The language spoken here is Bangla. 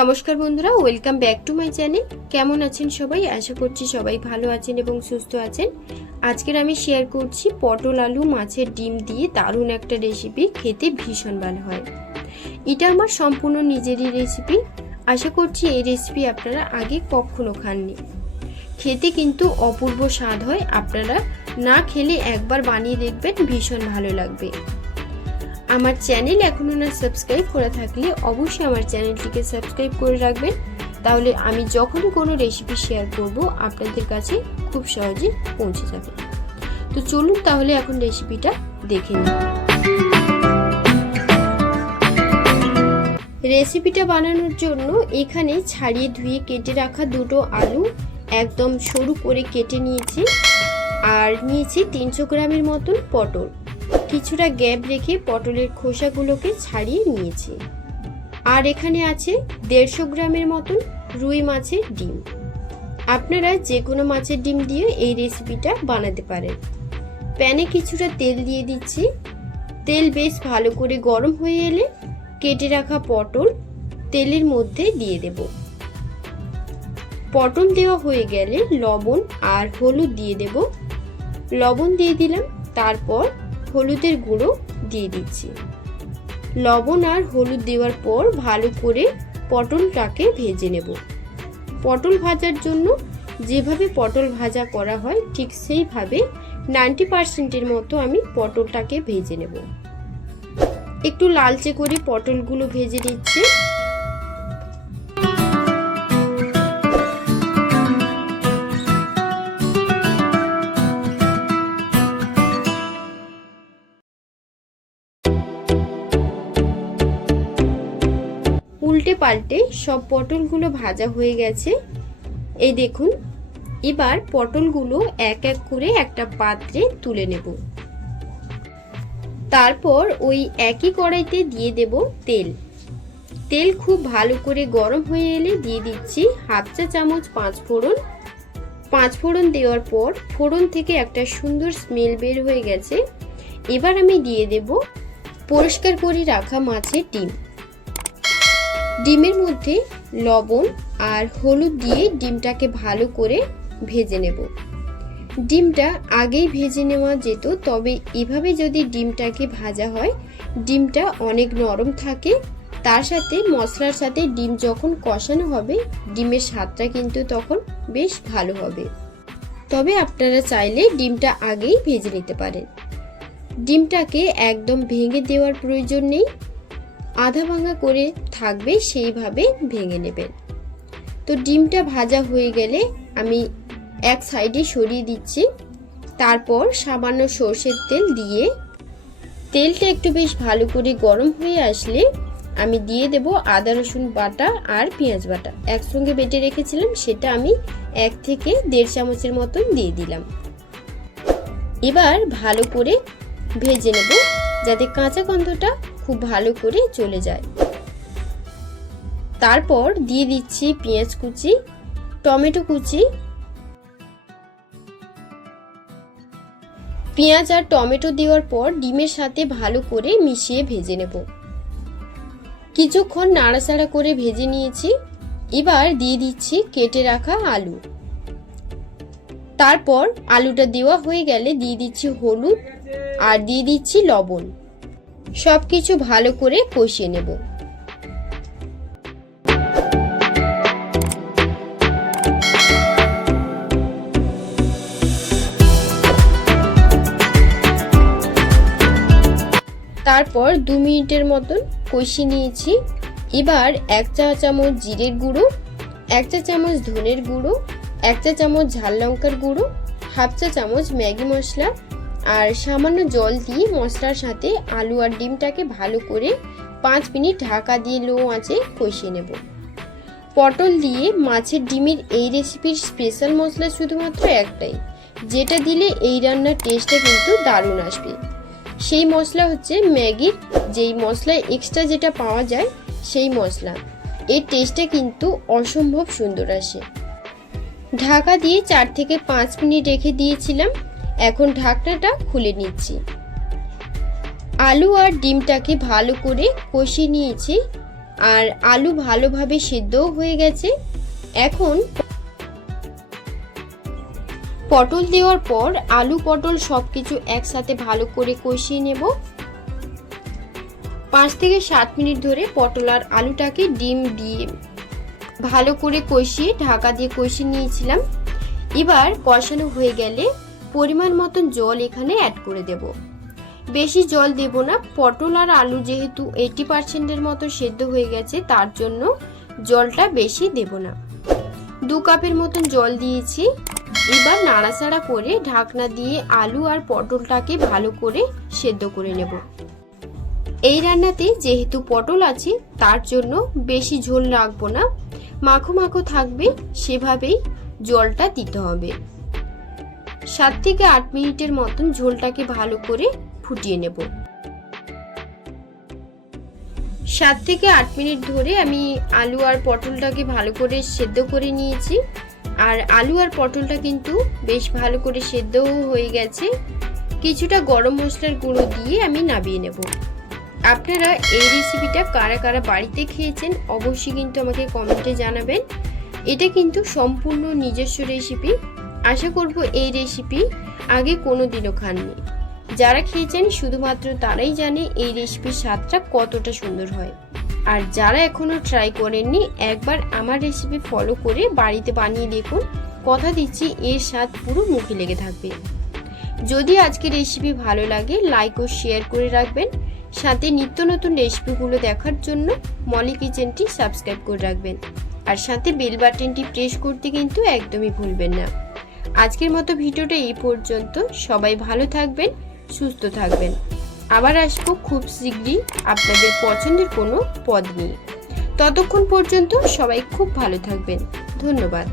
নমস্কার বন্ধুরা, welcome back to my channel. কেমন আছেন সবাই? আশা করছি সবাই ভালো আছেন এবং সুস্থ আছেন। আজকের আমি শেয়ার করছি পটল আলু মাছের ডিম দিয়ে দারুণ একটা রেসিপি, খেতে ভীষণ ভালো হয়। এটা আমার সম্পূর্ণ নিজেরই রেসিপি। আশা করছি এই রেসিপি আপনারা আগে কখনো খাননি। খেতে কিন্তু অপূর্ব স্বাদ হয়। আপনারা না খেলে একবার বানিয়ে দেখবেন, ভীষণ ভালো লাগবে। আমার চ্যানেল এখনো না সাবস্ক্রাইব করে থাকলে অবশ্যই আমার চ্যানেলটিকে সাবস্ক্রাইব করে রাখবেন, তাহলে আমি যখনই কোনো রেসিপি শেয়ার করব আপনাদের কাছে খুব সহজে পৌঁছে যাবে। তো চলুন তাহলে এখন রেসিপিটা দেখে নিই। রেসিপিটা বানানোর জন্য এখানে ছাড়িয়ে ধুয়ে কেটে রাখা দুটো আলু একদম সরু করে কেটে নিয়েছি, আর নিয়েছি 300 গ্রামের মতন পটল। কিছুটা গ্যাপ রেখে পটলের খোসাগুলোকে ছাড়িয়ে নিয়েছি। আর এখানে আছে 150 গ্রামের মতন রুই মাছের ডিম। আপনারা যে কোনো মাছের ডিম দিয়ে এই রেসিপিটা বানাতে পারেন। প্যানে কিছুটা তেল দিয়ে দিচ্ছি। তেল বেশ ভালো করে গরম হয়ে এলে কেটে রাখা পটল তেলের মধ্যে দিয়ে দেব। পটল দেওয়া হয়ে গেলে লবণ আর হলুদ দিয়ে দেব। লবণ দিয়ে দিলাম, তারপর হলুদের গুঁড়ো দিয়ে দিচ্ছি। লবণ আর হলুদ দেওয়ার পর ভালো করে পটলটাকে ভেজে নেব। পটল ভাজার জন্য যেভাবে পটল ভাজা করা হয় ঠিক সেইভাবে 90%-এর মতো আমি পটলটাকে ভেজে নেব। একটু লালচে করে পটলগুলো ভেজে নিচ্ছি। উল্টে পাল্টে সব পটলগুলো ভাজা হয়ে গেছে। এই দেখুন, এবার পটলগুলো এক এক করে একটা পাত্রে তুলে নেব। তারপর ওই একই কড়াইতে দিয়ে দেব তেল। তেল খুব ভালো করে গরম হয়ে এলে দিয়ে দিচ্ছি হাফ চা চামচ 5 ফোড়ন। 5 ফোড়ন দেওয়ার পর ফোড়ন থেকে একটা সুন্দর স্মেল বের হয়ে গেছে। এবার আমি দিয়ে দেব পরিষ্কার করে রাখা মাছের ডিম। ডিমের মধ্যে লবণ আর হলুদ দিয়ে ডিমটাকে ভালো করে ভেজে নেব। ডিমটা আগেই ভেজে নেওয়া যেত, তবে এভাবে যদি ডিমটাকে ভাজা হয় ডিমটা অনেক নরম থাকে। তার সাথে মশলার সাথে ডিম যখন কষানো হবে ডিমের স্বাদটা কিন্তু তখন বেশ ভালো হবে। তবে আপনারা চাইলে ডিমটা আগেই ভেজে নিতে পারেন। ডিমটাকে একদম ভেঙে দেওয়ার প্রয়োজন নেই, আধা ভাঙা করে থাকবে সেইভাবে ভেঙে নেবেন। তো ডিমটা ভাজা হয়ে গেলে আমি এক সাইডে সরিয়ে দিচ্ছি। তারপর সামান্য সরষের তেল দিয়ে তেলটা একটু বেশ ভালো করে গরম হয়ে আসলে আমি দিয়ে দেব আদা রসুন বাটা আর পেঁয়াজ বাটা। একসঙ্গে বেটে রেখেছিলাম, সেটা আমি 1 থেকে 1.5 চামচের মতন দিয়ে দিলাম। এবার ভালো করে ভেজে নেব যাতে কাঁচা গন্ধটা খুব ভালো করে চলে যায়। তারপর দিয়ে দিচ্ছি পেঁয়াজ কুচি, টমেটো কুচি। পেঁয়াজ আর টমেটো দেওয়ার পর ডিমের সাথে ভালো করে মিশিয়ে ভেজে নেব। কিছুক্ষণ নাড়াচাড়া করে ভেজে নিয়েছি। এবার দিয়ে দিচ্ছি কেটে রাখা আলু। তারপর আলুটা দেওয়া হয়ে গেলে দিয়ে দিচ্ছি হলুদ আর দিয়ে দিচ্ছি লবণ। সবকিছু ভালো করে কষিয়ে নেব। তারপর 2 মিনিটের মতন কষিয়ে নিয়েছি। এবার 1 চা চামচ জিরের গুঁড়ো, 1 চা চামচ ধনের গুঁড়ো, 1 চা চামচ ঝাল লঙ্কার গুঁড়ো, হাফ চা চামচ ম্যাগি মশলা আর সামান্য জল দিয়ে মশলার সাথে আলু আর ডিমটাকে ভালো করে 5 মিনিট ঢাকা দিয়ে লো আঁচে কষিয়ে নেব। পটল দিয়ে মাছের ডিমের এই রেসিপির স্পেশাল মশলা শুধুমাত্র একটাই, যেটা দিলে এই রান্নার টেস্টটা কিন্তু দারুণ আসবে। সেই মশলা হচ্ছে ম্যাগির যেই মশলা এক্সট্রা যেটা পাওয়া যায় সেই মশলা। এর টেস্টটা কিন্তু অসম্ভব সুন্দর আসে। ঢাকা দিয়ে 4 থেকে 5 মিনিট রেখে দিয়েছিলাম। এখন ঢাকনাটা খুলে নিচ্ছি। আলু আর ডিমটাকে ভালো করে কষিয়ে নিয়েছি। আর আলু ভালোভাবে সিদ্ধও হয়ে গেছে। এখন পটল দেওয়ার পর আলু পটল সবকিছু একসাথে ভালো করে কষিয়ে নেব। 5 থেকে 7 মিনিট ধরে পটল আর আলুটাকে ডিম দিয়ে ভালো করে কষিয়ে ঢাকা দিয়ে কষিয়ে নিয়েছিলাম। এবার কষানো হয়ে গেলে পরিমাণ মতন জল এখানে অ্যাড করে দেব। বেশি জল দেব না, পটল আর আলু যেহেতু 80% মতো সেদ্ধ হয়ে গেছে, তার জন্য জলটা বেশি দেব না। 2 কাপের মতন জল দিয়েছি। এবার নাড়াচাড়া করে ঢাকনা দিয়ে আলু আর পটলটাকে ভালো করে সেদ্ধ করে নেব। এই রান্নাতে যেহেতু পটল আছে তার জন্য বেশি ঝোল রাখবো না, মাখো মাখো থাকবে, সেভাবেই জলটা দিতে হবে। 7 থেকে 8 মিনিটের মতন ঝোলটাকে ভালো করে ফুটিয়ে নেব। 7 থেকে 8 মিনিট ধরে আমি আলু আর পটলটাকে ভালো করে সেদ্ধ করে নিয়েছি। আর আলু আর পটলটা কিন্তু বেশ ভালো করে সেদ্ধও হয়ে গেছে। কিছুটা গরম মশলার গুঁড়ো দিয়ে আমি নামিয়ে নেব। আপনারা এই রেসিপিটা কারা কারা বাড়িতে খেয়েছেন অবশ্যই কিন্তু আমাকে কমেন্টে জানাবেন। এটা কিন্তু সম্পূর্ণ নিজস্ব রেসিপি। আশা করব এই রেসিপি আগে কোনো দিনও খাননি। যারা খেয়েছেন শুধুমাত্র তারাই জানে এই রেসিপির স্বাদটা কতটা সুন্দর হয়। আর যারা এখনো ট্রাই করেননি, একবার আমার রেসিপি ফলো করে বাড়িতে বানিয়ে দেখুন, কথা দিচ্ছি এর স্বাদ পুরো মুখে লেগে থাকবে। যদি আজকের রেসিপি ভালো লাগে লাইক ও শেয়ার করে রাখবেন। সাথে নিত্য নতুন রেসিপিগুলো দেখার জন্য মলি কিচেনটি সাবস্ক্রাইব করে রাখবেন। আর সাথে বেল বাটনটি প্রেস করতে কিন্তু একদমই ভুলবেন না। আজকের মতো ভিডিওটা এই পর্যন্ত। সবাই ভালো থাকবেন, সুস্থ থাকবেন। আবার আসবো খুব শীঘ্রই আপনাদের পছন্দের কোনো পদ নিয়ে। ততক্ষণ পর্যন্ত সবাই খুব ভালো থাকবেন। ধন্যবাদ।